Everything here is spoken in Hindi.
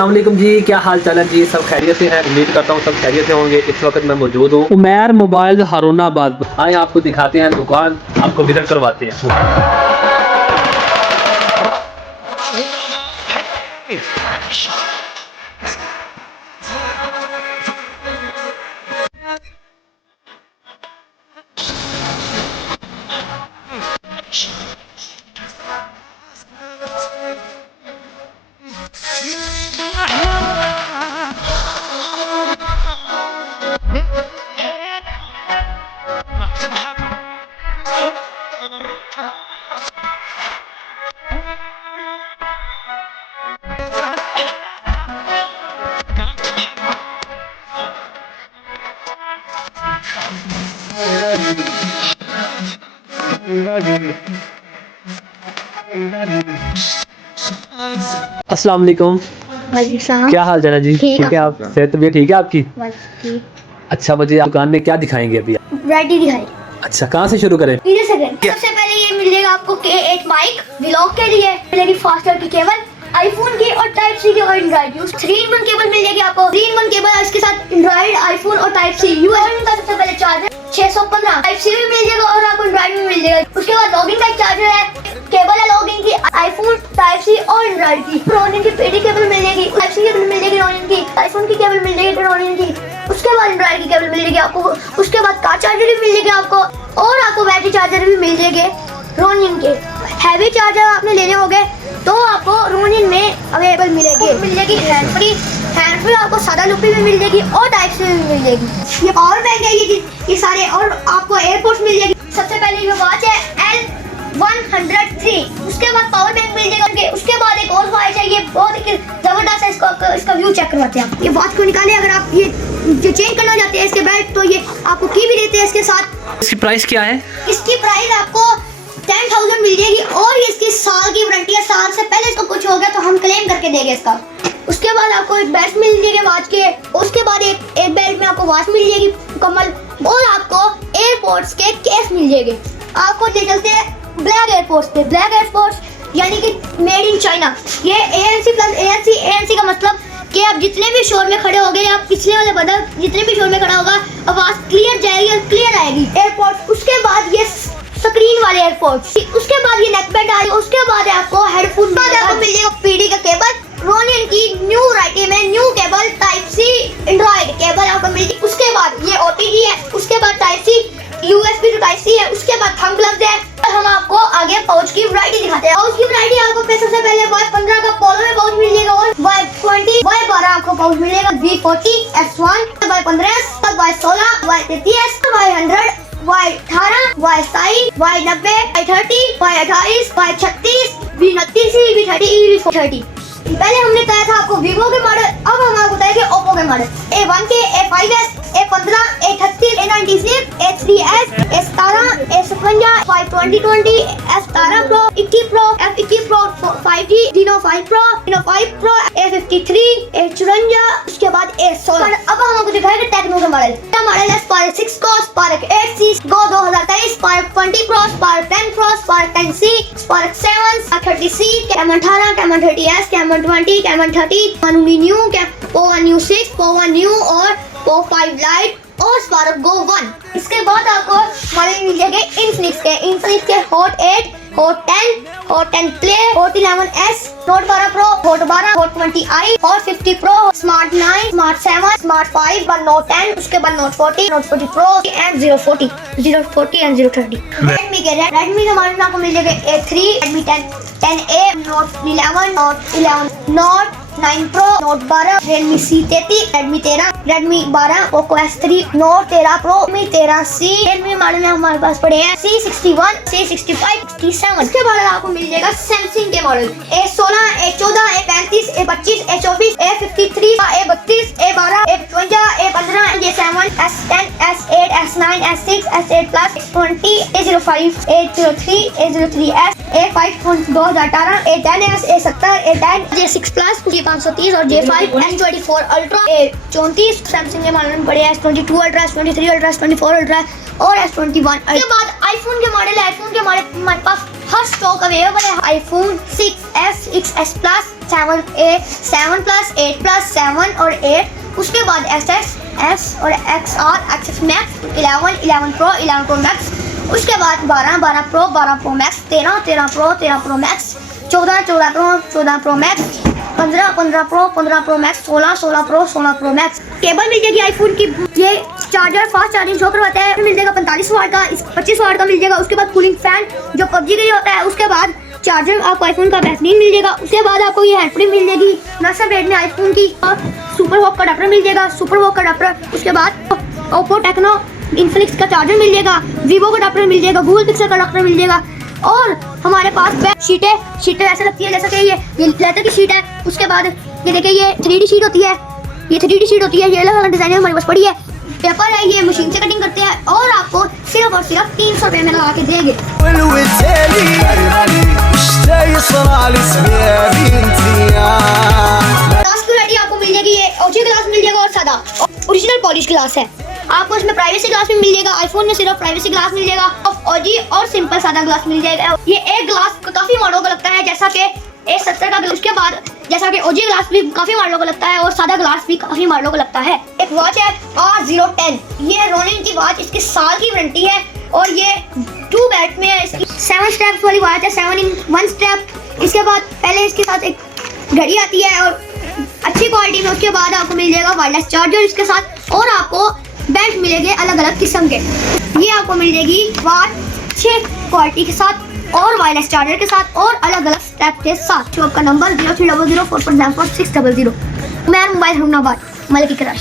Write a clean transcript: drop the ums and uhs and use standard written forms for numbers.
अस्सलामुअलैकुम जी, क्या हाल चाल है जी। सब खैरियत से हैं, उम्मीद करता हूँ सब खैरियत से होंगे। इस वक्त मैं मौजूद हूँ उमैर मोबाइल हारूनाबाद। आए आपको दिखाते हैं दुकान, आपको विजिट करवाते हैं। अस्सलाम वालेकुम। क्या हाल चाल है जी? ठीक है, आप सेहत तबीयत ठीक है आपकी? अच्छा, मुझे दुकान में क्या दिखाएंगे अभी? वैरायटी दिखाई। अच्छा, कहाँ से शुरू करें? सबसे पहले ये मिलेगा आपको K8 माइक व्लॉग के लिए, मिलेगी फास्टर की केबल, आईफोन की और टाइप सी की और एंड्रॉइड यूज 3-in-1 केबल मिल जाएगी आपको। 3-in-1 केबल इसके साथ एंड्रॉइड, आईफोन और टाइप सी। यूएसबी का सबसे पहले चार्जर 615, टाइप सी भी मिल जाएगा और आपको एंड्रॉइड भी मिल जाएगा। उसके बाद लॉगिन का एक चार्जर है, केबल है लॉगिन की, आईफोन, टाइप सी और एंड्रॉइड की। रोनिन की पेडी केबल मिल जाएगी, टाइप सी केबल मिल जाएगी रोनिन की, आईफोन की केबल मिल जाएगी रोनिन की। उसके बाद एंड्रॉइड की केबल मिल जाएगी आपको। उसके बाद कार चार्जर भी मिल जाएगा आपको और आपको बैटरी चार्जर भी मिल जाएंगे रोनिन के। हैवी चार्जर आपने लेने होंगे तो आपको रोनिन में अवेलेबल मिल जाएगी हैंड फ्री आपको सादा लुपी में मिल जाएगी और टाइप से भी मिल जाएगी। ये पावर बैंक है, ये सारे, और आपको एयरपोर्ट्स मिल जाएगी। सबसे पहले ये वॉच है L103, उसके बाद पावर बैंक मिल जाएगा। उसके बाद एक और वॉच है, ये बहुत ही जबरदस्त है। इसका व्यू चेक करवाते हैं आप। ये वॉच को निकाले, अगर आप ये चेंज करना चाहते हैं इसके बेल्ट, तो ये आपको की भी देते हैं इसके साथ। इसकी प्राइस क्या है? इसकी प्राइस आपको 10,000 मिल जाएगी और इसकी साल की वारंटी है। साल से पहले इसको कुछ हो गया तो हम क्लेम करके देंगे इसका। उसके बाद आपको एक बेल्ट मिल जाएगी वॉच के। उसके बाद एक बेल्ट में आपको वॉच मिल जाएगी मुकम्मल और आपको एयरपोर्ट्स के केस मिल जाएंगे। आपको ले चलते हैं ब्लैक एयरपोर्ट्स पे। ब्लैक एयरपोर्ट्स यानी कि मेड इन चाइना। ये ANC प्लस ANC का मतलब कि आप जितने भी शोर में खड़े होगे, आप पिछले वाले बदल जितने भी शोर में खड़ा होगा, आवाज क्लियर जाएगी और क्लियर आएगी। एयरपोर्ट्स, उसके बाद ये स्क्रीन वाले एयरपोर्ट्स, उसके बाद ये नेकबैंड आएगा। उसके बाद आपको हेडफोन आपको मिल जाएगा पीडी का केबल, रोनिन की न्यू वैरायटी में new cable, type C Android cable आपको मिल जाएगी। उसके बाद ये OTG है, उसके बाद type C USB to type C है, उसके बाद थंब ग्लव्स है। हम आपको आगे पाउच की वैरायटी दिखाते हैं। पाउच की वैरायटी आपको सबसे पहले Y15 का पोलो में पाउच मिल जाएगा और Y20 Y12 आपको पाउच मिलेगा। V40 S1 Y15 Y16 Y33 Y100 Y18 Y27 Y90 Y30 Y28 Y36 V29 V30 V30। पहले हमने बताया था आपको वीवो के मॉडल, अब हम आपको बताएंगे ओप्पो के मॉडल। A1 के, A5s, A15, A36, A96, A3s, A17, A57, Y2020, S17 Pro, 80 Pro, F80 Pro, 5G, Reno 5 Pro, Reno 5 Pro, A53, A54, उसके बाद A16। अब हम आपको दिखाएंगे टेक्नो के मॉडल। यह मॉडल है Spark 6 Go, Spark 8C Go 2023, Spark 20 Pro, Spark 10 Pro, Spark 10C, Spark 7, Spark 30C, Camon 18, Camon 30S, Camon 20, Camon 30, Camon New, Poco New 6, Poco New और Poco 5 Lite और Spark Go 1। इसके बाद आपको मॉडल मिल जाएंगे Infinix के Hot 8, Hot 10, Hot 10 Play, Hot 11S, Note 12 Pro, Hot 12, Hot 20i और 50 Pro, Smart 9, Smart 7, Smart 5, बाद Note 10, उसके बाद Note 40, Note 40 Pro and 040 and 030। Redmi के मॉडल में आपको मिल जाएगा A3, Redmi 10A, Note 11, Note 11 Note 9 Pro, Note 12, Redmi C33, Redmi 13, Redmi 12, Poco S3, Note 13 Pro, Redmi 13C। Redmi model में हमारे पास पड़े हैं C61, C65, C7। इसके बाद आपको मिल जाएगा Samsung के model A16, A14, A35, A25, A24, A53, A32, A12, A52, A15, A7, S10, S8, S9, S6, S8 Plus, S20, A05, A03, A03s, A5 2018, A10s, A70, A10, J6 Plus, J530 और J5, S24 Ultra, A34। Samsung के मॉडल में पड़े S22 Ultra, S23 Ultra, S24 Ultra और S21। इसके बाद आईफोन के मॉडल है। आईफोन के मॉडल हमारे पास हर स्टॉक अवेलेबल है। IPhone 6s, 6s plus, 7a, 7 plus, 8 plus, 7 और 8, उसके बाद SS, S और XR, XS Max, 11, 11 Pro, 11 Pro Max, उसके बाद 12, 12 Pro, 12 Pro Max, 13, 13 Pro, 13 Pro Max, 14, 14 Pro, 14 Pro Max, 15, 15 Pro, 15 Pro Max, 16, 16 Pro, 16 Pro Max। Cable मिल जाएगी आईफोन की, ये चार्जर फास्ट चार्जिंग जो करवाता है मिल जाएगा 45 वाट का, 25 वाट का मिल जाएगा। उसके बाद कूलिंग फैन जो PUBG के लिए होता है। उसके बाद चार्जर आपको आईफोन का बेहतरीन मिल जाएगा। उसके बाद आपको ये हैंड फ्री मिल जाएगी नक्शा रेट में आईफोन की। सुपर वॉक का अडाप्टर मिल जाएगा, सुपर वॉक का अडाप्टर। उसके बाद ओप्पो टेक्नो इन्फिनिक्स का चार्जर मिल जाएगा, वीवो का अडाप्टर मिल जाएगा, गूगल पिक्सल का अडाप्टर मिल जाएगा। और हमारे पास शीटें ऐसे लगती है जैसा कि ये लेदर की शीट है। उसके बाद ये देखिए ये 3D शीट होती है, ये 3D शीट होती है, ये अलग अलग डिजाइन हमारे पास पड़ी है। पेपर है, ये मशीन से कटिंग करते हैं और आपको सिर्फ और सिर्फ 300 रुपये में लगा के देंगे। ग्लास की वैरायटी आपको मिल जाएगी, ये OG ग्लास मिल जाएगा और सादा ओरिजिनल पॉलिश ग्लास है। आपको इसमें प्राइवेसी ग्लास भी मिल जाएगा, आईफोन में सिर्फ प्राइवेसी ग्लास मिल जाएगा, OG और सिंपल सादा ग्लास मिल जाएगा। ये एक ग्लास काफी मॉडल का लगता है, जैसा कि A70 का। उसके बाद जैसा कि OG ग्लास भी काफी मॉडल का लगता है और सादा ग्लास भी काफी मॉडल का लगता है। एक वॉच है R010, ये रोलिंग की वॉच, इसकी साल की वारंटी है और ये 2 बैट में है। इसकी 7 स्टेप्स वाली वॉच है, 7 in 1 स्टेप। इसके बाद पहले इसके साथ एक घड़ी आती है और अच्छी क्वालिटी में। उसके बाद आपको मिल जाएगा वायरलेस चार्जर इसके साथ और आपको बेल्ट मिलेंगे अलग अलग किस्म के। ये आपको मिल जाएगी वॉच अच्छे क्वालिटी के साथ और वायरलेस चार्जर के साथ और अलग अलग स्टेप के साथ। शॉप का नंबर 0300444600। मैं मोबाइल हरुनाबाद मलिक क्रश।